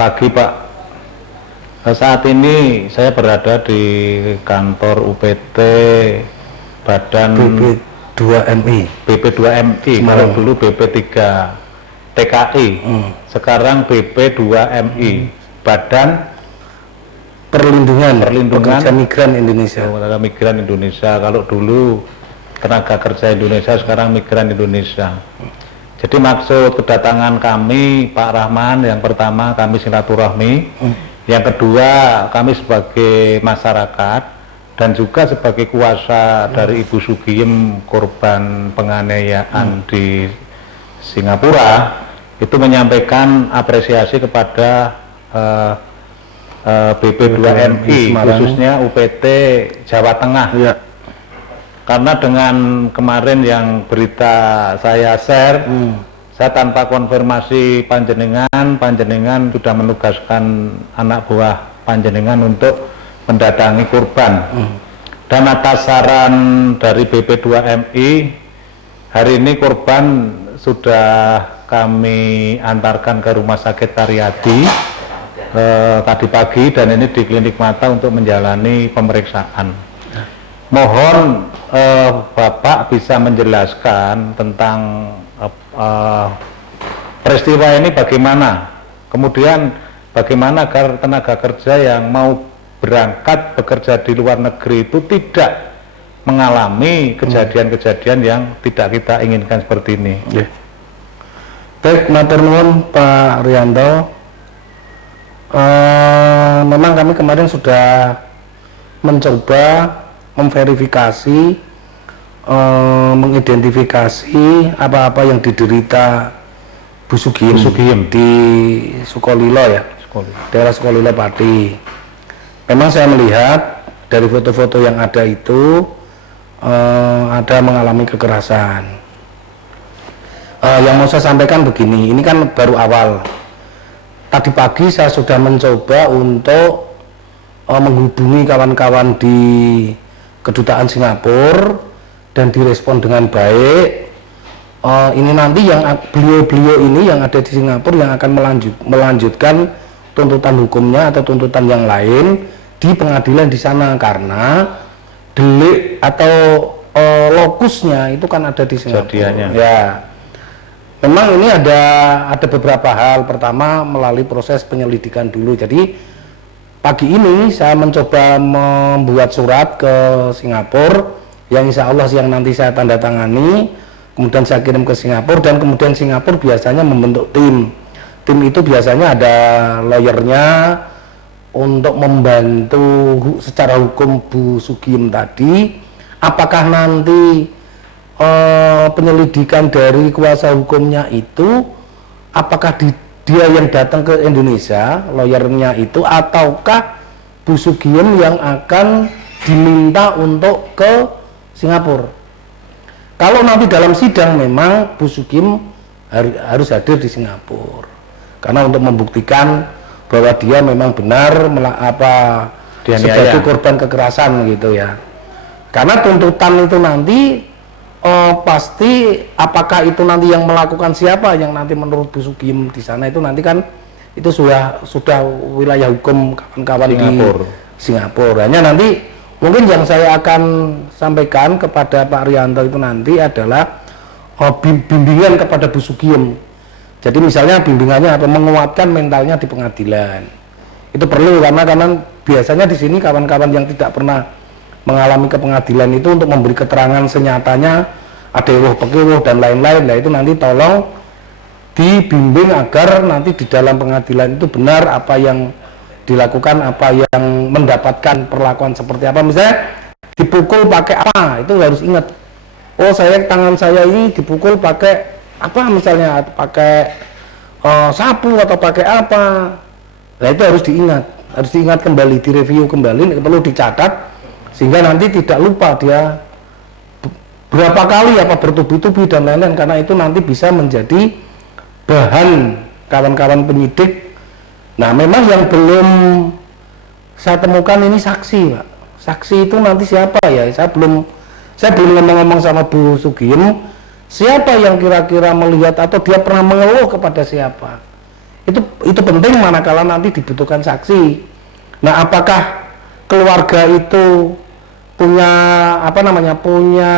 Pagi Pak. Saat ini saya berada di kantor UPT Badan BP2MI. BP2MI, kalau dulu BP3 TKI, sekarang BP2MI, Badan Perlindungan Pekerja Migran Indonesia. Migran Indonesia. Kalau dulu Tenaga Kerja Indonesia, sekarang Migran Indonesia. Jadi maksud kedatangan kami Pak Rahman, yang pertama kami silaturahmi, yang kedua kami sebagai masyarakat dan juga sebagai kuasa dari Ibu Sugiem korban penganiayaan di Singapura, itu menyampaikan apresiasi kepada BP2MI, khususnya UPT Jawa Tengah. Ya. Karena dengan kemarin yang berita saya share, saya tanpa konfirmasi panjenengan sudah menugaskan anak buah panjenengan untuk mendatangi korban. Dan atas saran dari BP2MI, hari ini korban sudah kami antarkan ke Rumah Sakit Karyadi tadi pagi, dan ini di klinik mata untuk menjalani pemeriksaan. Mohon Bapak bisa menjelaskan tentang peristiwa ini bagaimana, kemudian bagaimana agar tenaga kerja yang mau berangkat bekerja di luar negeri itu tidak mengalami kejadian-kejadian yang tidak kita inginkan seperti ini. Baik, matur nuwun Pak Rianto. Memang kami kemarin sudah mencoba memverifikasi, mengidentifikasi apa-apa yang diderita Bu Sugiem di Sukolilo ya, daerah Sukolilo Pati. Memang saya melihat dari foto-foto yang ada itu ada mengalami kekerasan. Yang mau saya sampaikan begini, ini kan baru awal. Tadi pagi saya sudah mencoba untuk menghubungi kawan-kawan di Kedutaan Singapura dan direspon dengan baik. Ini nanti yang beliau-beliau ini yang ada di Singapura yang akan melanjutkan tuntutan hukumnya atau tuntutan yang lain di pengadilan di sana, karena delik atau lokusnya itu kan ada di Singapura. Ya, memang ini ada beberapa hal. Pertama, melalui proses penyelidikan dulu. Jadi pagi ini saya mencoba membuat surat ke Singapura yang insya Allah yang nanti saya tanda tangani, kemudian saya kirim ke Singapura, dan kemudian Singapura biasanya membentuk tim itu biasanya ada lawyernya untuk membantu secara hukum Bu Sugiem tadi. Apakah nanti penyelidikan dari kuasa hukumnya itu, apakah dia yang datang ke Indonesia, lawyernya itu, ataukah Bu Sugiem yang akan diminta untuk ke Singapura? Kalau nanti dalam sidang memang Bu Sugiem harus hadir di Singapura, karena untuk membuktikan bahwa dia memang benar sebagai korban kekerasan gitu ya. Karena tuntutan itu nanti pasti apakah itu nanti yang melakukan siapa, yang nanti menurut Bu Sugiem di sana itu nanti kan itu sudah wilayah hukum kawan-kawan di Singapura. Hanya nanti mungkin yang saya akan sampaikan kepada Pak Rianto itu nanti adalah bimbingan kepada Bu Sugiem. Jadi misalnya bimbingannya atau menguatkan mentalnya di pengadilan. Itu perlu, karena biasanya di sini kawan-kawan yang tidak pernah mengalami ke pengadilan itu untuk memberi keterangan senyatanya ada ewoh pekewuh dan lain-lain. Nah itu nanti tolong dibimbing agar nanti di dalam pengadilan itu benar apa yang dilakukan, apa yang mendapatkan perlakuan seperti apa. Misalnya dipukul pakai apa, itu harus ingat. Oh, tangan saya ini dipukul pakai apa, misalnya pakai sapu atau pakai apa. Nah itu harus diingat kembali, direview kembali, perlu dicatat sehingga nanti tidak lupa dia berapa kali apa bertubi-tubi dan lain-lain, karena itu nanti bisa menjadi bahan kawan-kawan penyidik. Nah memang yang belum saya temukan ini saksi, Pak. Saksi itu nanti siapa ya? Saya belum ngomong-ngomong sama Bu Sugiem siapa yang kira-kira melihat atau dia pernah mengeluh kepada siapa. Itu penting manakala nanti dibutuhkan saksi. Nah, apakah keluarga itu punya punya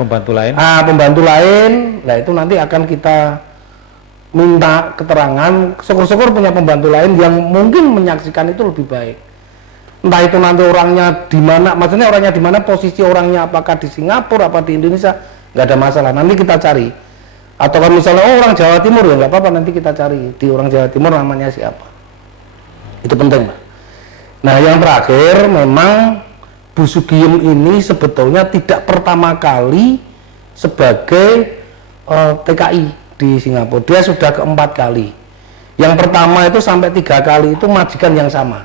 Pembantu lain? pembantu lain? Nah, itu nanti akan kita minta keterangan. Syukur-syukur punya pembantu lain yang mungkin menyaksikan itu lebih baik. Entah itu nanti orangnya di mana, maksudnya orangnya di mana, posisi orangnya apakah di Singapura apa di Indonesia, nggak ada masalah. Nanti kita cari. Atau kalau misalnya orang Jawa Timur, ya nggak apa-apa, nanti kita cari di orang Jawa Timur namanya siapa. Itu penting, Pak. Nah, yang terakhir, memang Bu Sugiem ini sebetulnya tidak pertama kali sebagai TKI di Singapura. Dia sudah keempat kali. Yang pertama itu sampai 3 kali itu majikan yang sama.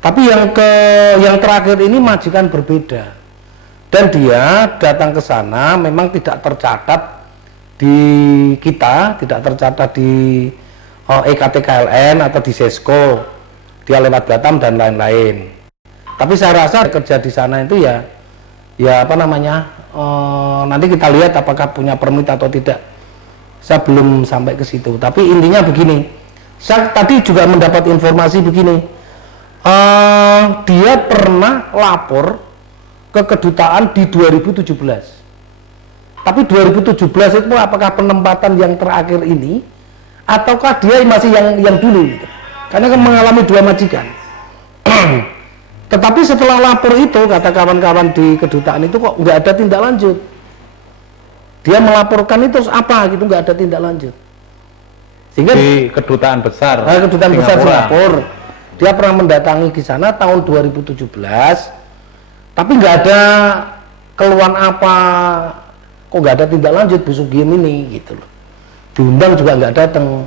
Tapi yang terakhir ini majikan berbeda. Dan dia datang ke sana memang tidak tercatat di kita, tidak tercatat di EKTKLN atau di Sesko. Dia lewat Batam dan lain-lain. Tapi saya rasa kerja di sana itu ya nanti kita lihat apakah punya permit atau tidak. Saya belum sampai ke situ. Tapi intinya begini, saya tadi juga mendapat informasi begini. Dia pernah lapor ke kedutaan di 2017. Tapi 2017 itu apakah penempatan yang terakhir ini ataukah dia masih yang dulu gitu. Karena kan mengalami 2 majikan. Tetapi setelah lapor itu, kata kawan-kawan di kedutaan itu, kok nggak ada tindak lanjut. Dia melaporkan itu apa gitu, nggak ada tindak lanjut. Sehingga di kedutaan besar Singapura, dia pernah mendatangi di sana tahun 2017, tapi nggak ada keluhan apa, kok nggak ada tindak lanjut Bu Sugiem ini gitu loh. Diundang juga nggak datang.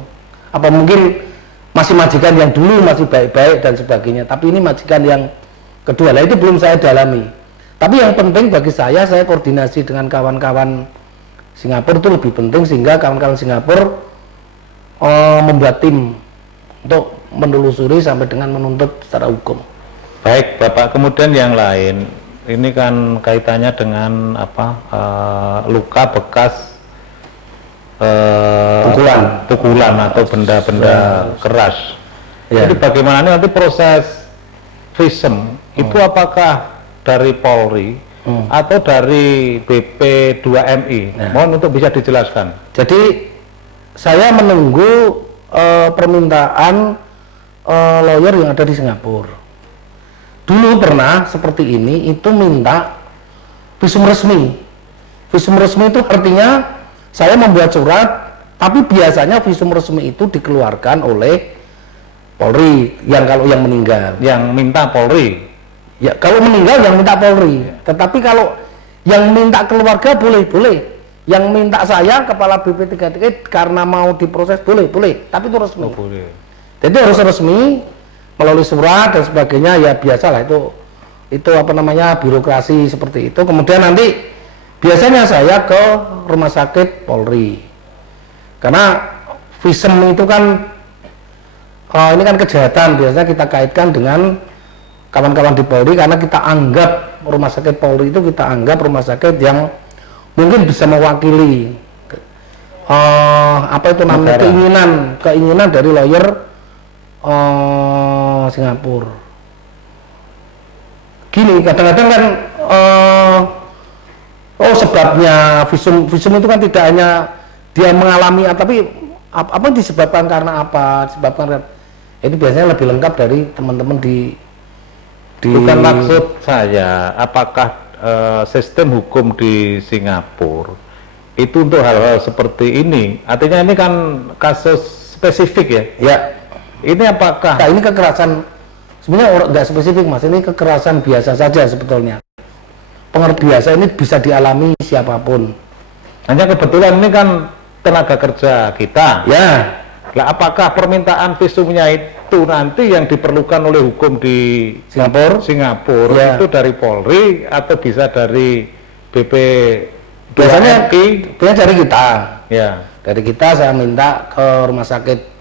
Apa mungkin masih majikan yang dulu masih baik-baik dan sebagainya, tapi ini majikan yang kedua. Lah itu belum saya dalami. Tapi yang penting bagi saya koordinasi dengan kawan-kawan Singapura itu lebih penting, sehingga kawan-kawan Singapura membuat tim untuk menelusuri sampai dengan menuntut secara hukum. Baik Bapak, kemudian yang lain, ini kan kaitannya dengan luka bekas pukulan atau benda-benda keras. Ya. Jadi bagaimana nanti proses visum itu apakah dari Polri atau dari BP2MI? Mohon untuk bisa dijelaskan. Jadi saya menunggu permintaan lawyer yang ada di Singapura. Dulu pernah seperti ini, itu minta visum resmi. Visum resmi itu artinya saya membuat surat, tapi biasanya visum resmi itu dikeluarkan oleh Polri, kalau yang meninggal. Yang minta Polri. Ya, kalau meninggal yang minta Polri. Tetapi kalau yang minta keluarga boleh. Yang minta saya kepala BP3TKI karena mau diproses boleh. Tapi itu resmi. Boleh. Jadi harus resmi melalui surat dan sebagainya, ya biasalah itu birokrasi seperti itu. Kemudian nanti biasanya saya ke rumah sakit Polri, karena visum itu kan ini kan kejahatan, biasanya kita kaitkan dengan kawan-kawan di Polri, karena kita anggap rumah sakit Polri itu rumah sakit yang mungkin bisa mewakili keinginan dari lawyer Singapura. Gini, kadang-kadang kan sebabnya visum itu kan tidak hanya dia mengalami, tapi apa disebabkan karena apa, itu biasanya lebih lengkap dari teman-teman di Bukan maksud saya apakah sistem hukum di Singapura itu untuk hal-hal seperti ini, artinya ini kan kasus spesifik ya. Ya, ini apakah ini kekerasan sebenarnya nggak spesifik Mas, ini kekerasan biasa saja sebetulnya. Pengertian biasa ini bisa dialami siapapun. Hanya kebetulan ini kan tenaga kerja kita. Ya. Lah apakah permintaan visumnya itu nanti yang diperlukan oleh hukum di Singapura ya, itu dari Polri atau bisa dari BP? Biasanya dari kita. Ya. Dari kita saya minta ke rumah sakit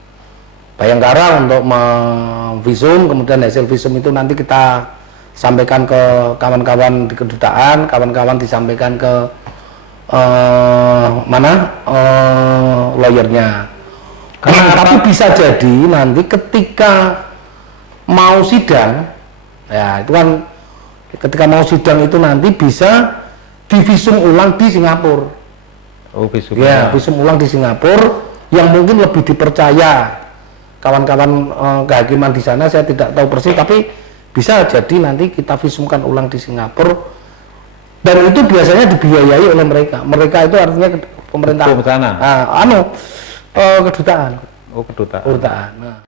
Bayangkara untuk memvisum, kemudian hasil visum itu nanti kita sampaikan ke kawan-kawan di kedutaan, kawan-kawan disampaikan ke lawyernya. Nah, tapi bisa jadi nanti ketika mau sidang, ya itu kan ketika mau sidang itu nanti bisa divisum ulang di Singapura. Oh, visum. Ya, visum ulang di Singapura yang mungkin lebih dipercaya kawan-kawan kehakiman di sana, saya tidak tahu persis, tapi bisa jadi nanti kita visumkan ulang di Singapura dan itu biasanya dibiayai oleh mereka. Mereka itu artinya pemerintah. Kedutaan. Oh, kedutaan. Kedutaan. Nah.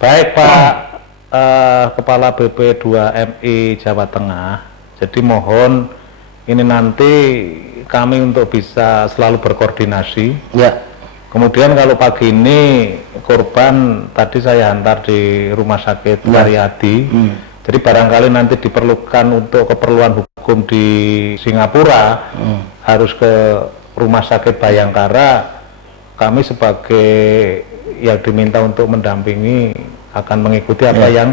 Baik Pak Kepala BP2MI Jawa Tengah, jadi mohon ini nanti kami untuk bisa selalu berkoordinasi. Ya. Kemudian kalau pagi ini korban tadi saya antar di rumah sakit Karyadi, jadi barangkali nanti diperlukan untuk keperluan hukum di Singapura harus ke rumah sakit Bayangkara. Kami sebagai yang diminta untuk mendampingi akan mengikuti apa yang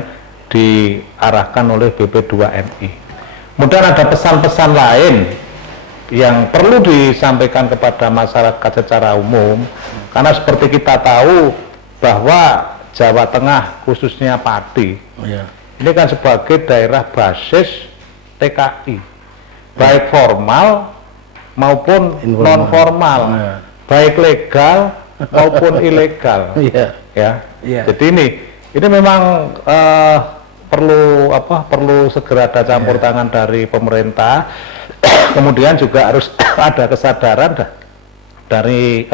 diarahkan oleh BP2MI. Kemudian ada pesan-pesan lain yang perlu disampaikan kepada masyarakat secara umum, karena seperti kita tahu bahwa Jawa Tengah khususnya Pati ini kan sebagai daerah basis TKI, baik formal maupun non formal, baik legal maupun ilegal. Jadi ini memang perlu segera ada campur tangan dari pemerintah. Kemudian juga harus ada kesadaran dari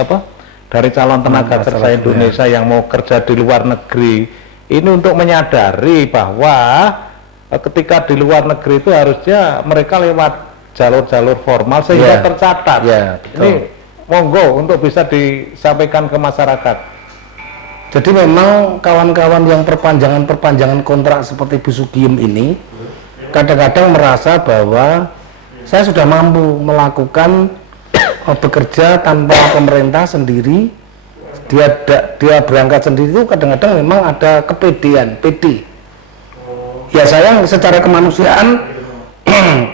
calon tenaga kerja Indonesia yang mau kerja di luar negeri ini untuk menyadari bahwa ketika di luar negeri itu harusnya mereka lewat jalur-jalur formal sehingga tercatat. Ini monggo untuk bisa disampaikan ke masyarakat. Jadi memang kawan-kawan yang perpanjangan kontrak seperti Bu Sugiem ini kadang-kadang merasa bahwa saya sudah mampu melakukan bekerja tanpa pemerintah sendiri, dia berangkat sendiri, itu kadang-kadang memang ada kepedean, pede. Ya saya secara kemanusiaan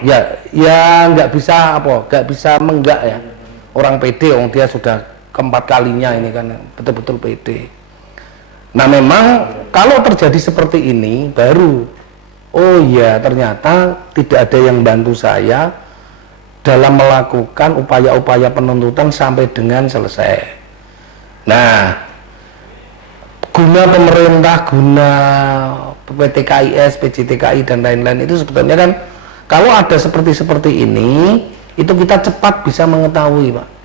ya nggak bisa menggak ya orang pede, dia sudah keempat kalinya ini kan betul-betul pede. Nah memang kalau terjadi seperti ini baru, oh ya ternyata tidak ada yang bantu saya dalam melakukan upaya-upaya penuntutan sampai dengan selesai. Nah, guna pemerintah, guna PTKIS, PJTKI dan lain-lain itu sebetulnya kan kalau ada seperti ini, itu kita cepat bisa mengetahui, Pak.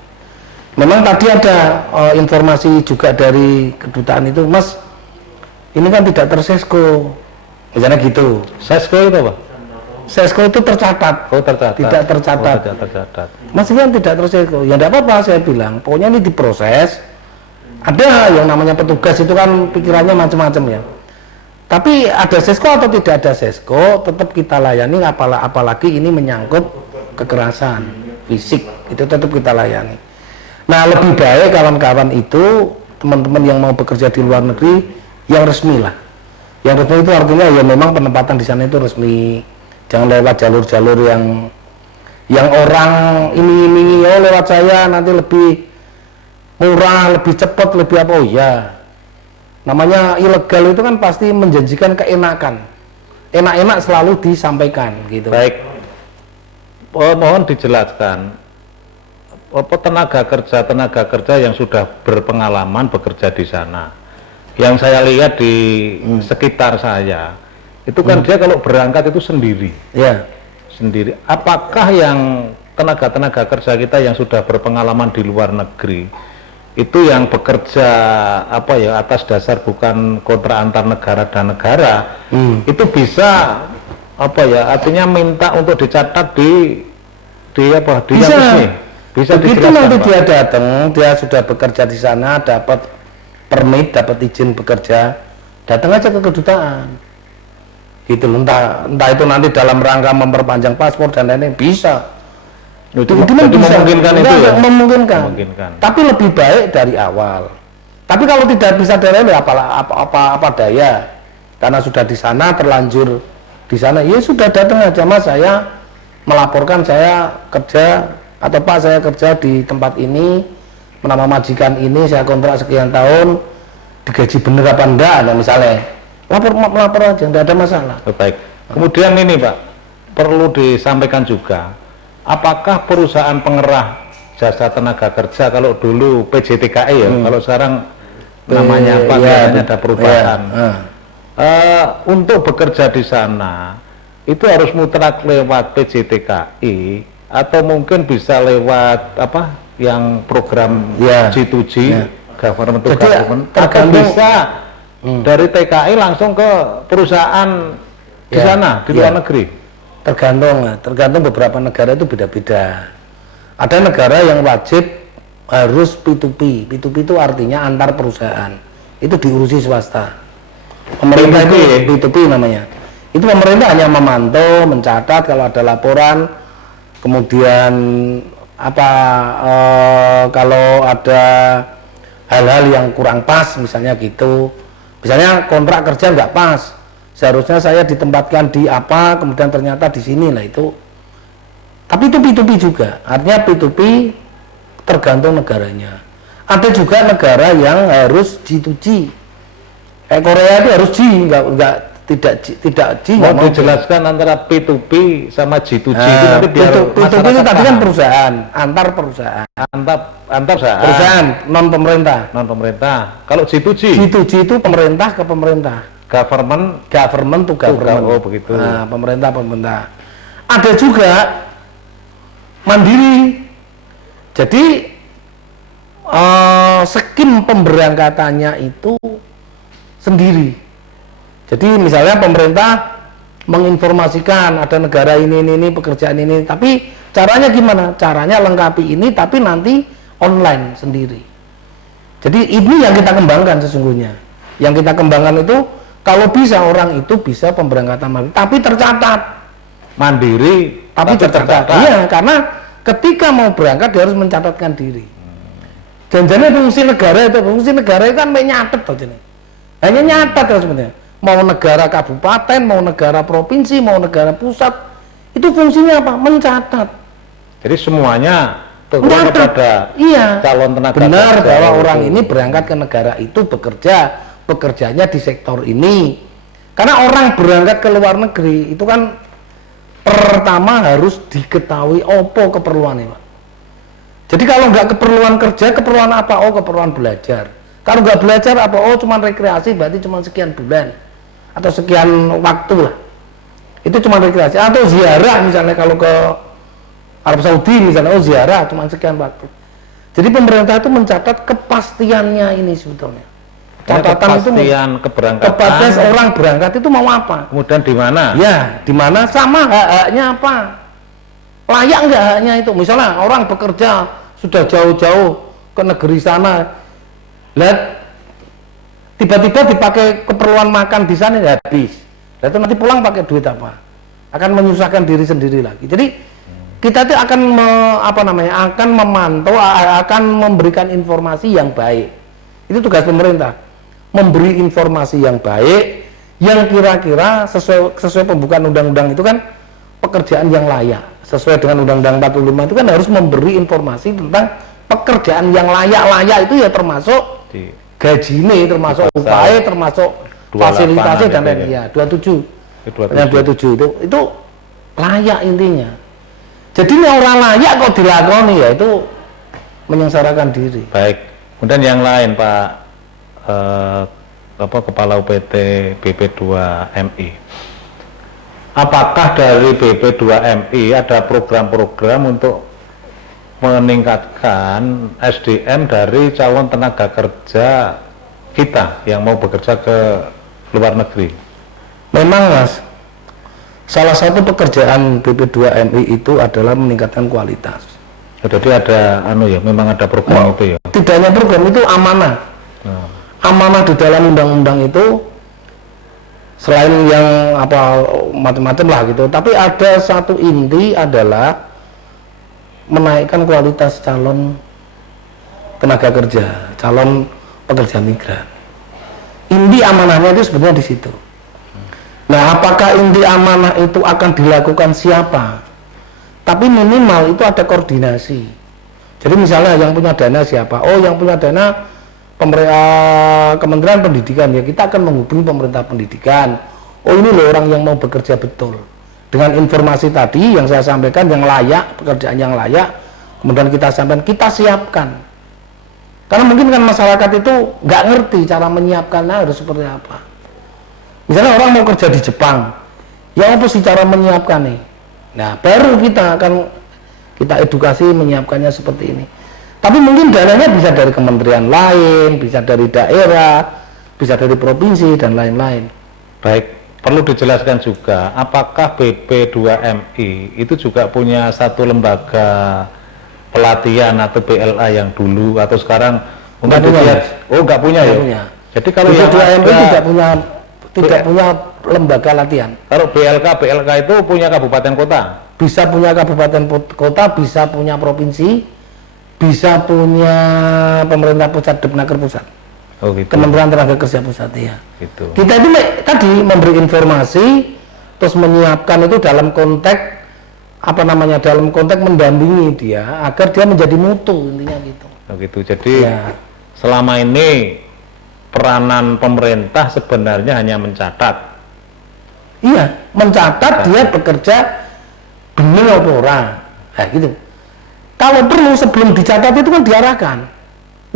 Memang tadi ada informasi juga dari kedutaan itu, Mas, ini kan tidak tersesko, misalnya gitu. Sesko itu apa? Sesko itu tercatat. Oh, tercatat. Tidak tercatat. Oh, tidak tercatat. Mas ini kan tidak tersesko. Ya tidak apa-apa, saya bilang. Pokoknya ini diproses. Ada yang namanya petugas itu kan pikirannya macam-macam ya. Tapi ada sesko atau tidak ada sesko, tetap kita layani. Apalagi ini menyangkut kekerasan fisik, itu tetap kita layani. Nah lebih baik kawan-kawan itu, teman-teman yang mau bekerja di luar negeri yang resmi lah. Yang resmi itu artinya ya memang penempatan di sana itu resmi. Jangan lewat jalur-jalur yang orang ini lewat saya nanti lebih murah, lebih cepat, lebih apa. Oh ya, namanya ilegal itu kan pasti menjanjikan keenakan. Enak-enak selalu disampaikan gitu. Baik, mohon dijelaskan tenaga kerja yang sudah berpengalaman bekerja di sana, yang saya lihat di sekitar saya itu kan dia kalau berangkat itu sendiri. Sendiri. Apakah yang tenaga kerja kita yang sudah berpengalaman di luar negeri itu yang bekerja atas dasar bukan kontrak antar negara dan negara itu bisa artinya minta untuk dicatat di yang resmi? Bisa begitu nanti Pak. Dia datang, dia sudah bekerja di sana, dapat permit, dapat izin bekerja, datang aja ke kedutaan. Gitu, entah itu nanti dalam rangka memperpanjang paspor dan lain-lain bisa. Itu Jadi bisa memungkinkan itu enggak, ya? memungkinkan. Memungkinkan. Tapi lebih baik dari awal. Tapi kalau tidak bisa dari awal, apa daya? Karena sudah di sana, terlanjur di sana, ya sudah datang aja, Mas, saya melaporkan saya kerja atau Pak saya kerja di tempat ini, nama majikan ini, saya kontrak sekian tahun, digaji bener apa enggak, ada misalnya melapor aja, enggak ada masalah. Baik. Kemudian ini Pak, perlu disampaikan juga, apakah perusahaan pengerah jasa tenaga kerja, kalau dulu PJTKI ya, kalau sekarang namanya apa, kayaknya ada perubahan. Untuk bekerja di sana, itu harus mutlak lewat PJTKI atau mungkin bisa lewat apa, yang program G2G, government to Jadi, government, atau tergantung- bisa dari TKI langsung ke perusahaan di sana, di luar negeri. Tergantung beberapa negara itu beda-beda. Ada negara yang wajib harus P2P. P2P itu artinya antar perusahaan. Itu diurusi swasta. Pemerintah itu P2P namanya. Itu pemerintah hanya memantau, mencatat kalau ada laporan, kemudian kalau ada hal-hal yang kurang pas, misalnya gitu. Misalnya kontrak kerja nggak pas, seharusnya saya ditempatkan di apa, kemudian ternyata di sini, lah itu. Tapi itu P2P juga, artinya P2P tergantung negaranya. Ada juga negara yang harus G2G. Korea itu harus G, tidak G. Mau dijelaskan antara P2P sama G2G itu nanti biar P2P itu tadi kan perusahaan, antar perusahaan. antar Perusahaan non pemerintah. non pemerintah. Kalau G2G G2G itu pemerintah ke pemerintah. government to government. Oh begitu. Nah, pemerintah. Ada juga mandiri. Jadi skim pemberangkatannya itu sendiri. Jadi misalnya pemerintah menginformasikan ada negara ini pekerjaan ini, tapi caranya gimana? Caranya lengkapi ini tapi nanti online sendiri. Jadi ini yang kita kembangkan sesungguhnya. Yang kita kembangkan itu kalau bisa orang itu bisa pemberangkatan mandiri, tapi tercatat. Mandiri Tapi tercatat. Iya, karena ketika mau berangkat dia harus mencatatkan diri. Janjinya fungsi negara itu kan nyatet aja nih. Hanya nyatet kan sebenarnya. Mau negara kabupaten, mau negara provinsi, mau negara pusat, itu fungsinya apa? Mencatat. Jadi semuanya turun Mencatat. kepada calon tenaga Benar kerja bahwa itu. orang ini berangkat ke negara itu bekerjanya di sektor ini. Karena orang berangkat ke luar negeri itu kan pertama harus diketahui apa keperluannya, Pak. Jadi kalau nggak keperluan kerja, keperluan apa? Oh, keperluan belajar. Kalau nggak belajar apa? Oh, cuma rekreasi, berarti cuma sekian bulan atau sekian waktu lah. Itu cuma rekreasi atau ziarah misalnya, kalau ke Arab Saudi misalnya, oh ziarah cuma sekian waktu. Jadi pemerintah itu mencatat kepastiannya ini sebetulnya. Catatan itu keberangkatan orang berangkat itu mau apa? Kemudian di mana? Ya, di mana, sama hak-haknya apa? Layak nggak haknya itu? Misalnya orang bekerja sudah jauh-jauh ke negeri sana, lihat tiba-tiba dipakai keperluan makan di sana ya habis. Lalu itu nanti pulang pakai duit apa? Akan menyusahkan diri sendiri lagi. Jadi kita itu akan akan memantau, akan memberikan informasi yang baik. Itu tugas pemerintah, memberi informasi yang baik, yang kira-kira sesuai pembukaan undang-undang itu kan pekerjaan yang layak. Sesuai dengan Undang-Undang 45 itu kan harus memberi informasi tentang pekerjaan yang layak itu ya termasuk gaji, termasuk upaya, termasuk fasilitasnya dan lain-lain. Ya, 27. Yang 27 itu layak intinya. Jadi ini orang layak kok dilakoni, ya itu menyengsarakan diri. Baik. Kemudian yang lain Pak Kepala UPT BP2MI. Apakah dari BP2MI ada program-program untuk meningkatkan SDM dari calon tenaga kerja kita yang mau bekerja ke luar negeri? Memang Mas, salah satu pekerjaan BP2MI itu adalah meningkatkan kualitas. Jadi ada memang ada program itu ya. Tidak hanya program, itu amanah. Amanah di dalam undang-undang itu selain yang macam-macam lah gitu, tapi ada satu inti adalah menaikkan kualitas calon tenaga kerja, calon pekerja migran. Inti amanahnya itu sebenarnya di situ. Nah, apakah inti amanah itu akan dilakukan siapa? Tapi minimal itu ada koordinasi. Jadi misalnya yang punya dana siapa? Oh, yang punya dana Kementerian Pendidikan, ya kita akan menghubungi pemerintah pendidikan. Oh, ini loh orang yang mau bekerja betul. Dengan informasi tadi yang saya sampaikan, yang layak, pekerjaan yang layak, kemudian kita sampaikan, kita siapkan. Karena mungkin kan masyarakat itu nggak ngerti cara menyiapkannya harus seperti apa. Misalnya orang mau kerja di Jepang, ya apa sih cara menyiapkan nih? Nah, baru kita akan edukasi menyiapkannya seperti ini. Tapi mungkin dananya bisa dari kementerian lain, bisa dari daerah, bisa dari provinsi dan lain-lain. Baik, perlu dijelaskan juga, apakah BP2MI itu juga punya satu lembaga pelatihan atau BLA yang dulu atau sekarang Nggak punya. nggak punya ya? Punya. Jadi kalau yang BP2MI ada, tidak punya lembaga latihan. kalau BLK itu punya kabupaten kota. Bisa punya kabupaten kota, bisa punya provinsi, bisa punya pemerintah pusat, Depnaker pusat. Oh gitu. Kementerian Tenaga Kerja pusat, ya. Gitu. Kita itu tadi memberi informasi, terus menyiapkan itu dalam konteks dalam konteks mendampingi dia agar dia menjadi mutu, intinya gitu. Oh gitu. Jadi Ya. selama ini peranan pemerintah sebenarnya hanya mencatat. Iya, mencatat dia bekerja benar apa orang. Nah, gitu. Kalau perlu sebelum dicatat itu kan diarahkan.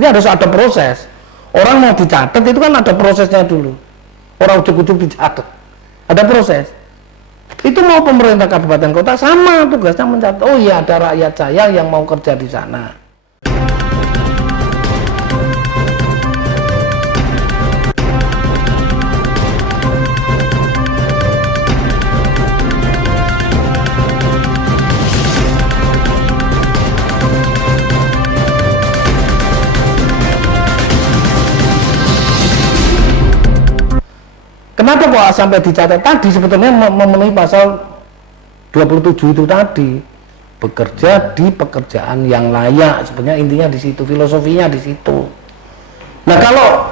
Ini harus ada proses. Orang mau dicatat itu kan ada prosesnya dulu. Orang ujuk-ujuk dicatat. Ada proses. Itu mau pemerintah kabupaten kota sama tugasnya mencatat. Oh iya, ada rakyat saya yang mau kerja di sana. Kenapa kok sampai dicatat tadi? Sebetulnya memenuhi pasal 27 itu tadi, bekerja di pekerjaan yang layak. Sebenarnya intinya di situ, filosofinya di situ. Nah, kalau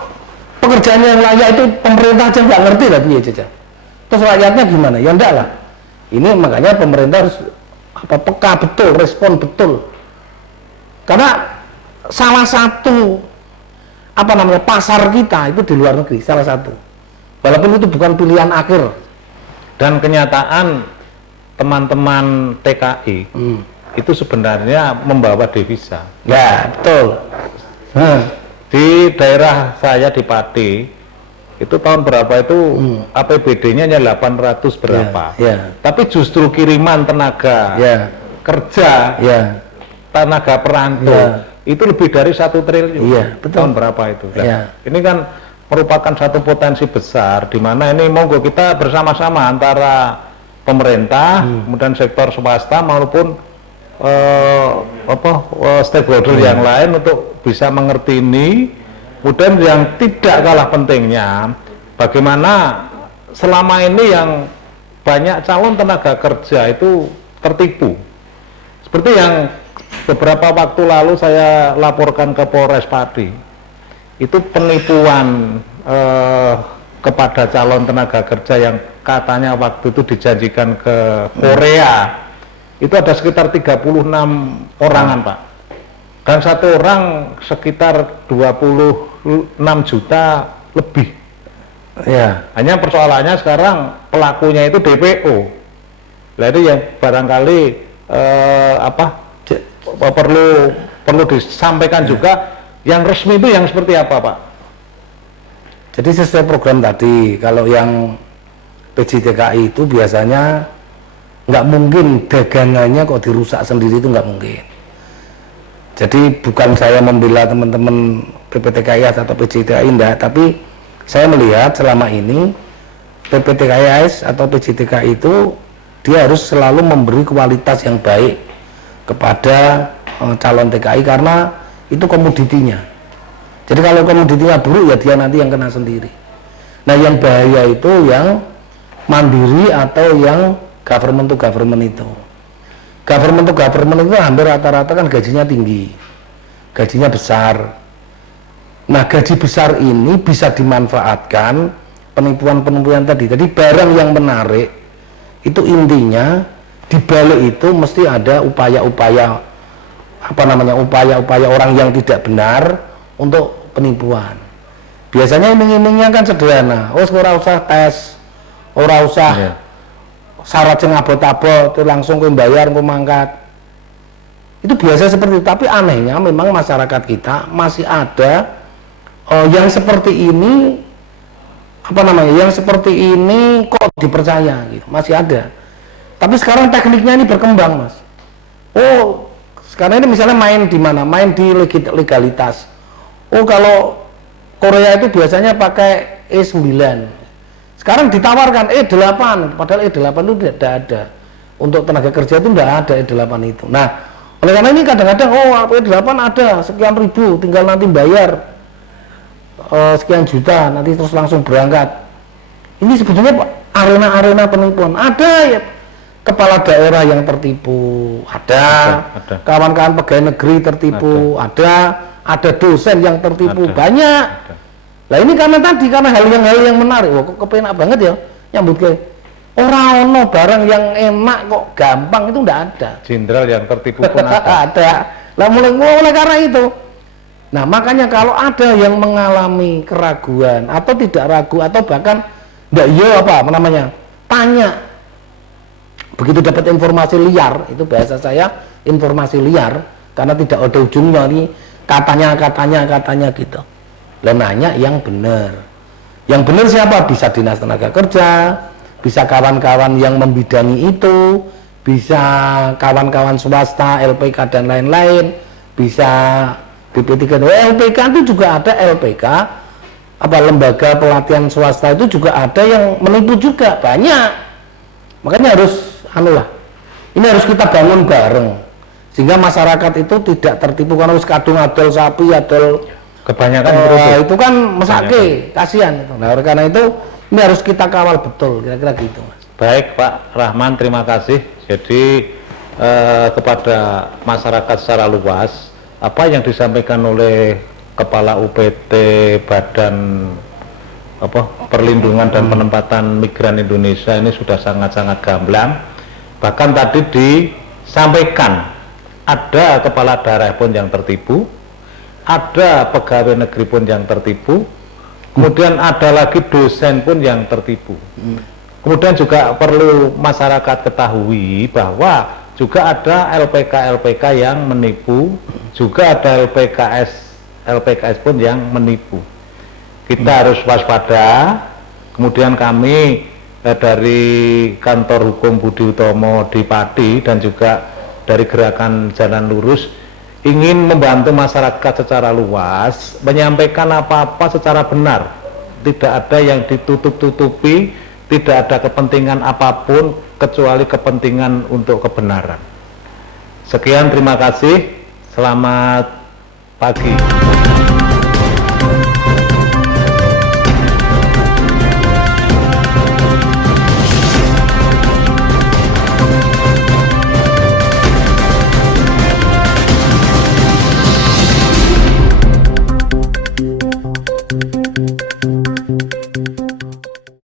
pekerjaan yang layak itu pemerintah aja nggak ngerti lah, piye aja. Terus rakyatnya gimana? Ya enggak lah. Ini makanya pemerintah harus peka betul, respon betul. Karena salah satu pasar kita itu di luar negeri, salah satu. Walaupun itu bukan pilihan akhir. Dan kenyataan teman-teman TKI itu sebenarnya membawa devisa. Ya, betul. Di daerah saya di Pati itu tahun berapa itu APBD-nya hanya 800 berapa. Ya. Tapi justru kiriman tenaga kerja, tenaga perantau itu lebih dari 1 triliun. Iya, betul. Tahun berapa itu? Nah, ini kan merupakan satu potensi besar di mana ini monggo kita bersama-sama antara pemerintah, kemudian sektor swasta maupun stakeholder yang lain untuk bisa mengerti ini. Kemudian yang tidak kalah pentingnya, bagaimana selama ini yang banyak calon tenaga kerja itu tertipu. Seperti yang beberapa waktu lalu saya laporkan ke Polres Pati. Itu penipuan kepada calon tenaga kerja yang katanya waktu itu dijanjikan ke Korea. Itu ada sekitar 36 orangan, Pak. Dan satu orang sekitar 26 juta lebih. Ya. Hanya persoalannya sekarang pelakunya itu DPO. Nah, itu yang barangkali perlu disampaikan juga. Yang resmi itu yang seperti apa, Pak? Jadi sesuai program tadi, kalau yang PJTKI itu biasanya nggak mungkin dagangannya kok dirusak sendiri, itu nggak mungkin. Jadi bukan saya membela teman-teman PPTKIS atau PJTKI, enggak, tapi saya melihat selama ini PPTKIS atau PJTKI itu dia harus selalu memberi kualitas yang baik kepada calon TKI karena itu komoditinya. Jadi kalau komoditinya buruk ya dia nanti yang kena sendiri. Nah, yang bahaya itu yang mandiri atau yang government to government itu. government to government itu hampir rata-rata kan gajinya tinggi, gajinya besar. Nah, gaji besar ini bisa dimanfaatkan penipuan-penipuan tadi. Jadi barang yang menarik itu intinya di balik itu mesti ada upaya-upaya upaya-upaya orang yang tidak benar untuk penipuan. Biasanya iming-imingnya kan sederhana. Oh, ora usah tes, ora usah syarat sing abot-abot, langsung kowe bayar kowe mangkat. Itu biasa seperti itu. Tapi anehnya memang masyarakat kita masih ada yang seperti ini, yang seperti ini kok dipercaya gitu, masih ada. Tapi sekarang tekniknya ini berkembang, Mas. Oh, sekarang ini misalnya main di mana? Main di legalitas. Oh, kalau Korea itu biasanya pakai E9. Sekarang ditawarkan E8, padahal E8 itu tidak ada. Untuk tenaga kerja itu tidak ada E8 itu. Nah, oleh karena ini kadang-kadang E8 ada sekian ribu, tinggal nanti bayar sekian juta, nanti terus langsung berangkat. Ini sebetulnya arena-arena penipuan. Ada ya kepala daerah yang tertipu, ada. Kawan-kawan pegawai negeri tertipu, ada dosen yang tertipu, banyak. Lah ini karena hal yang menarik. Wah, kok kepenak banget ya nyambut ke orang ono barang yang enak kok gampang itu enggak ada. Jenderal yang tertipu pun ada. Ada. Lah mulai karena itu. Nah, makanya kalau ada yang mengalami keraguan atau tidak ragu atau bahkan tanya. Begitu dapat informasi liar, itu bahasa saya informasi liar karena tidak ada ujungnya nih, katanya gitu. Lah nanya yang benar. Yang benar siapa? Bisa dinas tenaga kerja, bisa kawan-kawan yang membidangi itu, bisa kawan-kawan swasta, LPK dan lain-lain, bisa BP3. LPK itu juga ada LPK, lembaga pelatihan swasta itu juga ada yang menipu juga, banyak. Makanya harus ini harus kita bangun bareng sehingga masyarakat itu tidak tertipu karena harus kadung adol sapi, adol kebanyakan itu kan mesake, kasihan itu. Nah, karena itu ini harus kita kawal betul, kira-kira gitu, Mas. Baik, Pak Rahman, terima kasih. Jadi kepada masyarakat secara luas, apa yang disampaikan oleh Kepala UPT Badan Perlindungan dan Penempatan Migran Indonesia ini sudah sangat-sangat gamblang. Bahkan tadi disampaikan ada kepala daerah pun yang tertipu, ada pegawai negeri pun yang tertipu, kemudian ada lagi dosen pun yang tertipu. Kemudian juga perlu masyarakat ketahui bahwa juga ada LPK yang menipu, juga ada LPKS pun yang menipu. Kita harus waspada. Kemudian kami dari Kantor Hukum Budi Utomo di Pati dan juga dari Gerakan Jalan Lurus ingin membantu masyarakat secara luas menyampaikan apa-apa secara benar, tidak ada yang ditutup-tutupi, tidak ada kepentingan apapun kecuali kepentingan untuk kebenaran. Sekian, terima kasih, selamat pagi.